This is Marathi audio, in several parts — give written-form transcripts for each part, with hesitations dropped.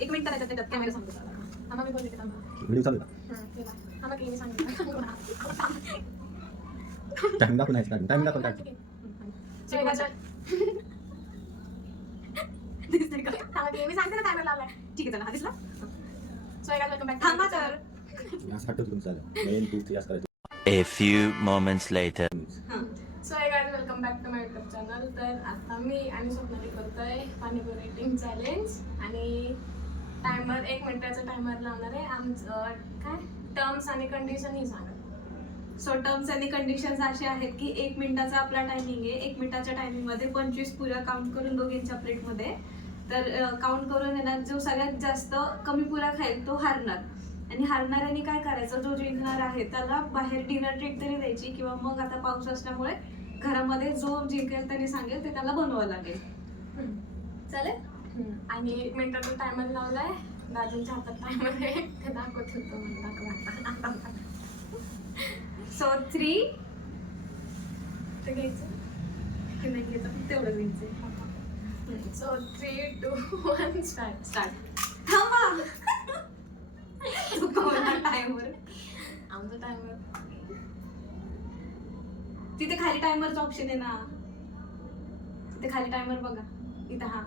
1 मिनिट करायचं त्याच्यात कॅमेरा सांगतो आम्हाला मी बोलले की व्हिडिओ चालू का आम्हाला की मी सांगितलं टाइम दाखव नाही टाइम दाखव काय दिसतंय का मी सांगते ना टायमर लावलाय ठीक आहे चला हा दिसला सो गाइस वेलकम बॅक थांबा तर यास हटतो तुमचं झालं 1 2 3 असं करायचं A few moments later. So guys welcome back to my YouTube channel. तर आता मी आणि स्वप्नाली करतोय पाणीपुरी ईटिंग चॅलेंज आणि टायमर 1 मिनिटाचा टायमर लावणार आहे. आमचं काय टर्म्स आणि कंडिशन ही सांगा. सो टर्म्स आणि कंडिशन्स असे आहेत की 1 मिनिटाचा आपला टायमिंग आहे. 1 मिनिटाच्या टायमिंगमध्ये 25 पुऱ्या काउंट करून दोघींच्या प्लेटमध्ये तर काउंट करून येणार जो सगळ्यात जास्त कमी पुऱ्या खाईल तो हारणार. आणि हारणाऱ्याने काय करायचं जो जिंकणार आहे त्याला बाहेर डिनर ट्रीट तरी द्यायची किंवा मग आता पाऊस असल्यामुळे घरामध्ये जो जिंकेल त्याने सांगेल ते त्याला बनवावं लागेल. चालेल. आणि 1 मिनिटाचा टायमर लावलाय. दादूंच्या हातात टायमर आहे ते दाखवत होतो दाखवा. सो 3 ते घ्यायचं हे नाही घेतं तेवढं घ्यायचं. So 3 2 1 start. थांबा टायमर आमचा टायमर तिथे खाली टायमरचा ऑप्शन आहे ना. तिथे खाली टायमर बघा इथं. हा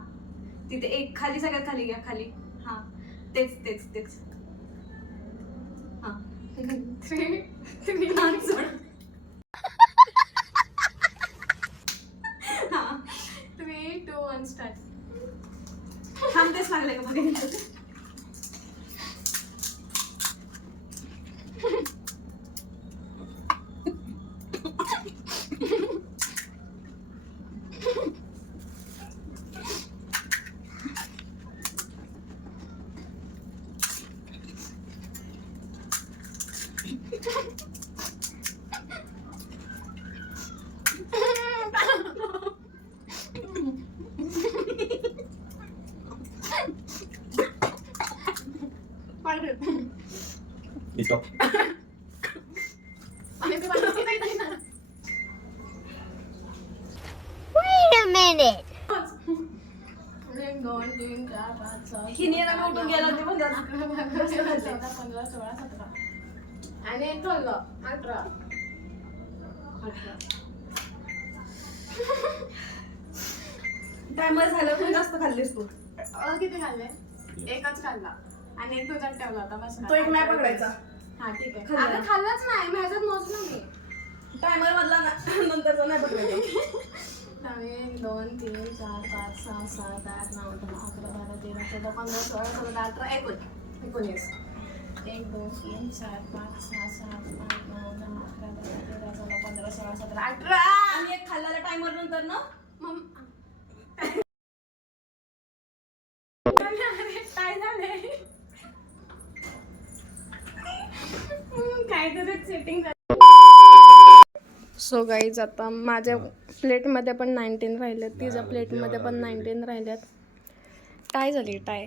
तिथे एक खाली सगळ्यात खाली घ्या खाली. हा तेच हा 3 2 1 स्टार्ट. थांबतेच लागले का बघायचं. Stop Wait a minute. 1 2 3 4 5 6 हिने याला उठून गेला ते पण 14 15 16 17 आणि ठेवलं 18. टायमर झालं पण जास्त खाल्लीस तू. किती खाल्ले? एकच खाल्ला आणि एक तुझ्यात ठेवला होता बस. तो एक नाही पकडायचा. हा ठीक आहे. खाल्ला. अगं खाल्लाच नाही माझ्यात मोजलं मी. टायमर मधला नंतरचा नाही पकडायचा. 1 2 3 4 5 6 7 8 9 10 11 12 13 14 15 16 17 18 19 1 2 3 4 5 6 7 8 9 10 11 12 13 14 15 16 17 18. आणि एक खाल्ल्याला टायमर नंतर ना काय झालंय काहीतरी सेटिंग. सो गाईज आता माझ्या प्लेटमध्ये पण 19 राहिलेत. तिच्या प्लेटमध्ये पण 19 राहिल्यात. टाय झाली टाय.